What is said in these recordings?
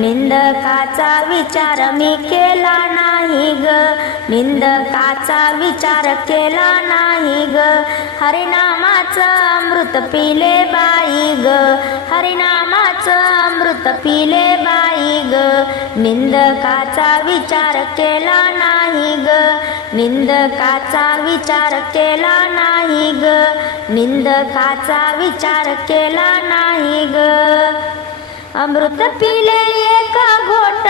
निंदकाचा विचार मी केला नाही ग. निंदकाचा विचार केला नाही ग. हरिनामाचं अमृत पिले बाई ग. हरिनामाचं अमृत पिले बाई ग. निंदकाचा विचार केला नाही ग. निंदकाचा विचार केला नाही ग. निंदकाचा विचार केला नाही ग. अमृत पिले एका घोट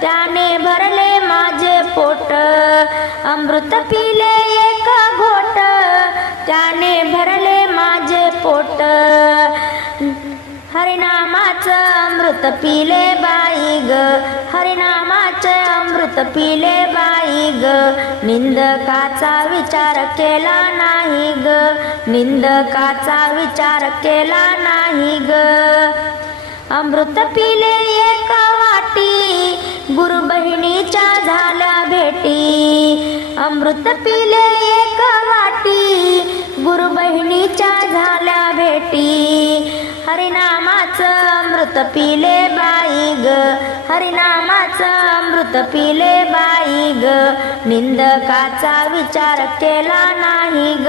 त्याने भरले माझे पोट. अमृत पिले एका घोट त्याने भरले माझे पोट. हरिनामाचं अमृत पिले बाई ग हरिनामाचं अमृत पिले बाई ग. निंदकाचा विचार केला नाही ग निंदकाचा विचार केला नाही ग. अमृत पिले एक वाटी गुरु बहिणीच्या झाल्या भेटी. अमृत पिले एक वाटी गुरु बहिणीच्या झाल्या भेटी. हरिनामाचं अमृत पिले बाई ग हरिनामाचं अमृत पिले बाई ग. निंदकाचा विचार केला नाही ग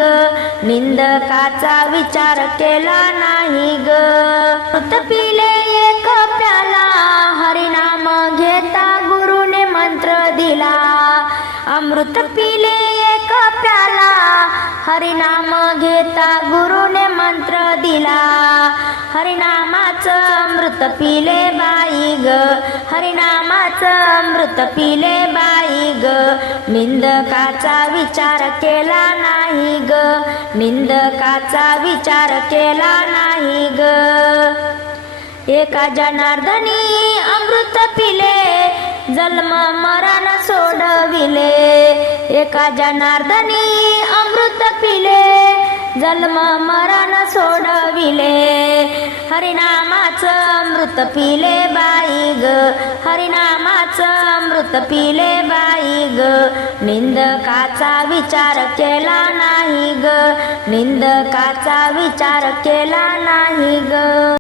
निंदकाचा विचार केला नाही ग. अमृत पिले अमृत पिले एक प्याला. हरिनाम घेता गुरुने मंत्र दिला. हरिनामाचं अमृत पिले बाई ग. हरिनामाचं अमृत पिले बाई ग. निंदकाचा विचार केला नाही ग. निंदकाचा विचार केला नाही ग. एका जनार्दनी एका जनार्दनी अमृत पिले जन्म मरण सोडविले. हरिनामाचं अमृत पिले बाई ग हरिनामाचं अमृत पिले बाई ग. निंदकाचा विचार केला नाही ग निंदकाचा विचार केला नाही ग.